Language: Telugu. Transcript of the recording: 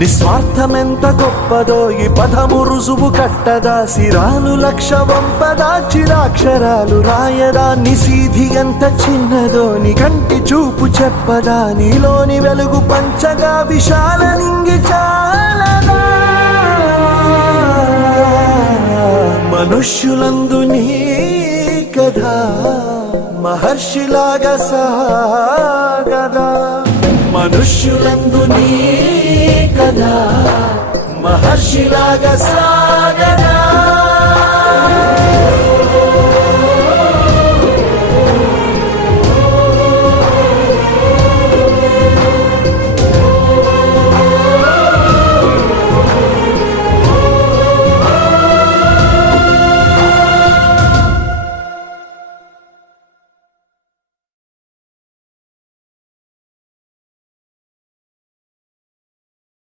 నిస్వార్థమెంత గొప్పదో ఈ పదము రుజువు కట్టదా, సిరాలు లక్ష వంపదా చిరాక్షరాలు రాయదా, నిసీధి ఎంత చిన్నదో నీ కంటి చూపు చెప్పదా, నీలోని వెలుగు పంచగా విశాల నింగి చాలదా. మనుష్యులందు నీ కథ మహర్షిలాగా సాగదా, మనుష్యులందు నీ కథ మహర్షిలాగా సాగదా.